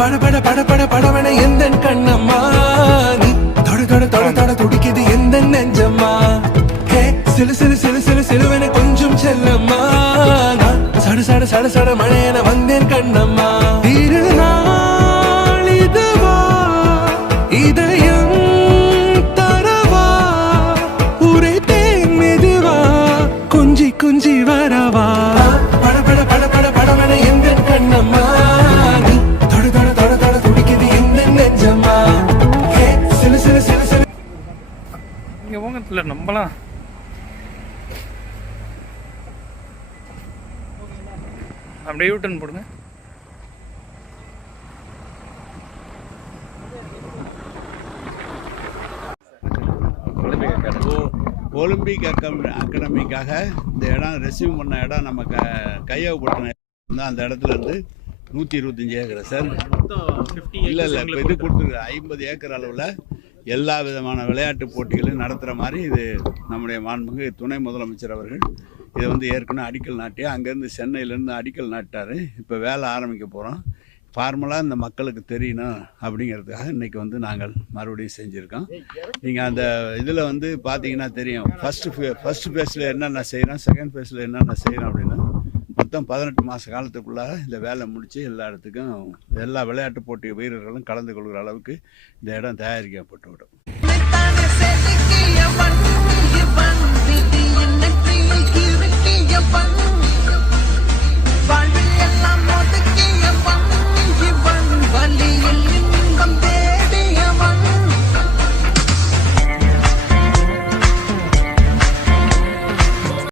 பட பட பட பட படவன எந்த கண்ணம்மா நீ தொட தொட தொட தொட துடிக்குது எந்த நெஞ்சம்மா ஹே சிலு சிலு சிலு சிலு சிலுவன கொஞ்சம் செல்லம்மா நான் சட சட சட சட மழையன வந்தேன் கண்ணம்மா திருநாள் இதுவா இதயம் தரவா உரைத்தேன் மெதுவா கொஞ்சி கொஞ்சி வரவா பட பட பட பட படவன எந்த கண்ணம்மா நீ தொட தொட தொட தொட துடிக்குது எந்த நெஞ்சம்மா ஹே சிலு சிலு சிலு சிலு இங்க போங்கத்துல நம்பலாம் அப்படியே யூட்டன் போடுங்க. ஒலிம்பிக் அகாடமிக்காக இந்த இடம் ரிசீவ் பண்ண இடம் நம்ம கையகப்படுத்தின அந்த இடத்துல இருந்து 125 ஏக்கர் சார். இல்லை இப்போ இது கொடுத்துருக்கு 50 ஏக்கர் அளவில் எல்லா விதமான விளையாட்டு போட்டிகளையும் நடத்துகிற மாதிரி இது நம்முடைய மாண்புமிகு துணை முதலமைச்சர் அவர்கள் இதை ஏற்கனவே அடிக்கல் நாட்டி அங்கேருந்து சென்னையிலேருந்து அடிக்கல் நாட்டார். இப்போ வேலை ஆரம்பிக்க போகிறோம். ஃபார்மலாக இந்த மக்களுக்கு தெரியணும் அப்படிங்கிறதுக்காக இன்றைக்கி நாங்கள் மறுபடியும் செஞ்சுருக்கோம். நீங்கள் அந்த இதில் பார்த்தீங்கன்னா தெரியும் ஃபஸ்ட்டு ஃபேஸில் என்னென்ன செய்கிறோம், செகண்ட் ஃபேஸில் என்னென்ன செய்கிறோம் அப்படின்னு மொத்தம் 18 மாத காலத்துக்குள்ளாக இந்த வேலை முடித்து எல்லா இடத்துக்கும் எல்லா விளையாட்டு போட்டி வீரர்களும் கலந்து கொள்கிற அளவுக்கு இந்த இடம் தயாரிக்கப்பட்டு விடும்.